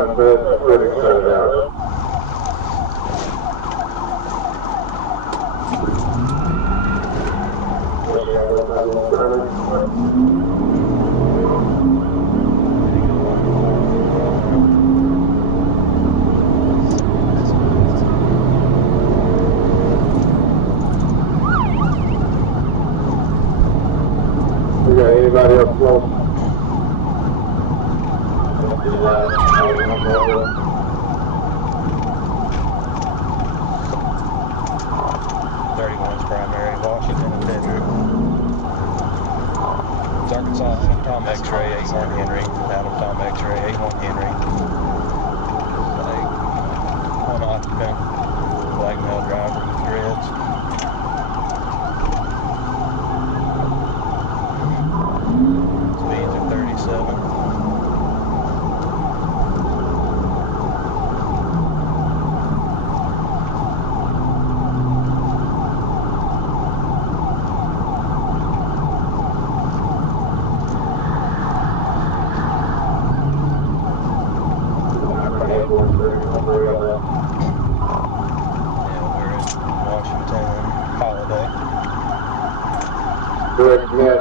Anybody else close? 31's primary, Washington and Frederick. It's Arkansas, Tom X-ray, 81 Henry, out of Tom X-ray, 81 Henry. Like, one occupant, black male driver with dreads. Speeds are 37. Correct, yeah.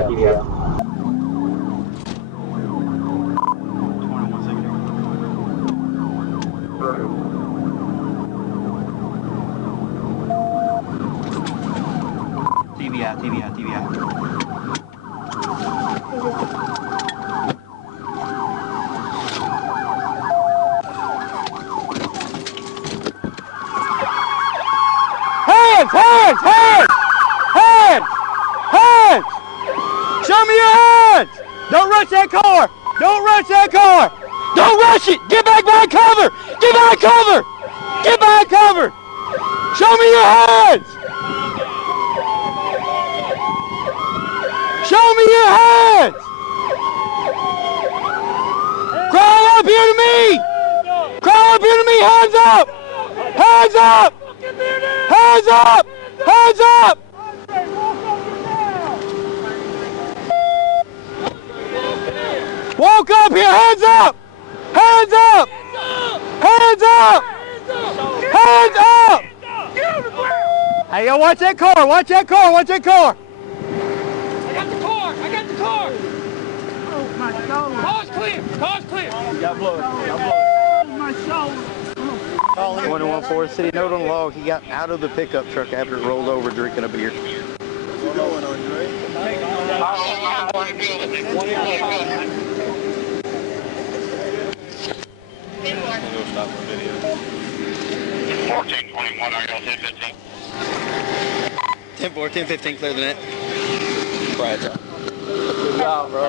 TVI. 21 secondary. TVI. Hands! Show me your hands! Don't rush that car! Don't rush that car! Don't rush it! Get back behind cover! Get behind cover! Get behind cover! Show me your hands! Show me your hands! Crawl up here to me! Crawl up here to me! Hands up! Hands up! Hands up! Hands up! Walk up here! Hands up! Hands up! Hands up! Hands up! Hey, yo, watch that car! Watch that car! Watch that car! I got the car! Oh, my shoulder. Car's clear! Got blood. Oh, my shoulder. 21 Forrest City, note on the log, he got out of the pickup truck after it rolled over drinking a beer. What's going on, Dre? We'll stop the video. 1421, are you on 1015? 10-4, 10-15, clear the net. Quiet. Good job, bro.